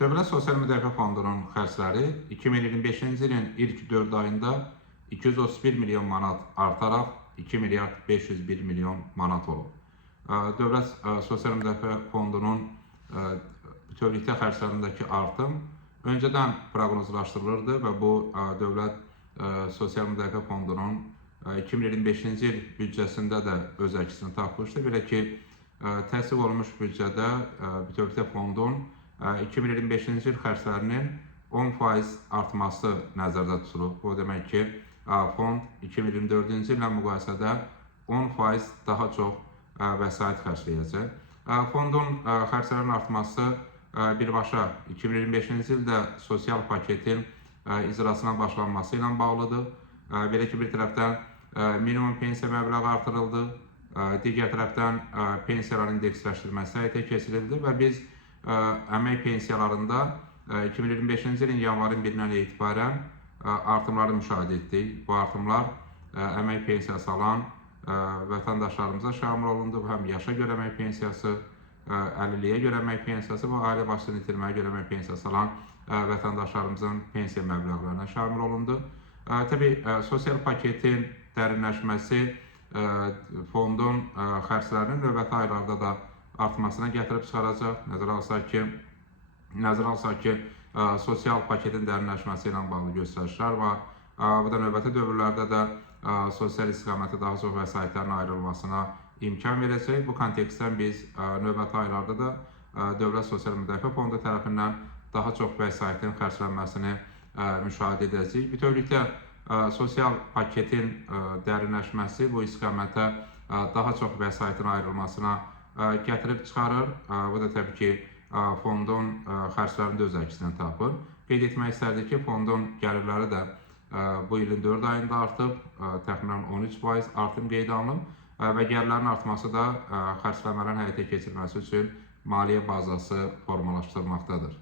Dövlət Sosial Müdafiə Fondunun xərcləri 2025-ci ilin ilk 4 ayında 231 milyon manat artaraq 2 milyard 501 milyon manat olub. Dövlət Sosial Müdafiə Fondunun bütövlükdə xərclərindəki artım öncədən proqnozlaşdırılırdı və bu Dövlət Sosial Müdafiə Fondunun 2025-ci il büdcəsində də öz əksini tapmışdı. Belə ki, təsdiq olunmuş büdcədə bütövlükdə fondun 2025-ci il xərclərinin 10% artması nəzərdə tutulub. Bu demək ki, fond 2024-cü illə müqayisədə 10% daha çox vəsait xərcləyəcək. Fondun xərclərinin artması birbaşa 2025-ci ildə sosial paketin icrasına başlanması ilə bağlıdır. Belə ki, bir tərəfdən minimum pensiya məbləği artırıldı, digər tərəfdən pensiyaların indeksləşdirilməsi həyata keçirildi və biz əmək pensiyalarında 2025-ci ilin yanvarın 1-dən etibarən artımları müşahidə etdik. Bu artımlar əmək pensiyası alan vətəndaşlarımıza şamil olundu. Həm yaşa görə əmək pensiyası, əlilliyə görə əmək pensiyası və ailə başçısını itirməyə görə əmək pensiyası alan vətəndaşlarımızın pensiya məbləğlərinə şamil olundu. Təbii, sosial paketin dərinləşməsi fondun xərclərinin növbəti aylarda da artmasına gətirib çıxaracaq. Nəzərə alsaq ki, sosial paketin dərinləşməsi ilə bağlı göstərişlər var. Bu da növbəti dövrlərdə də sosial istiqamətə daha çox vəsaitlərin ayrılmasına imkan verəcək. Bu kontekstdən biz növbəti aylarda da Dövlət Sosial Müdafiə Fondu tərəfindən daha çox vəsaitin xərclənməsini müşahidə edəcəyik. Bütövlükdə sosial paketin dərinləşməsi bu istiqamətə daha çox vəsaitin ayrılmasına gətirib çıxarır. Bu da təbii ki, fondun xərclərində öz əksini tapır. Qeyd etmək istərdik ki, fondun gəlirləri də bu ilin 4 ayında artıb, təxminən 13% artım qeydə alınıb və gəlirlərin artması da xərcləmələrin həyata keçirilməsi üçün maliyyə bazası formalaşdırmaqdadır.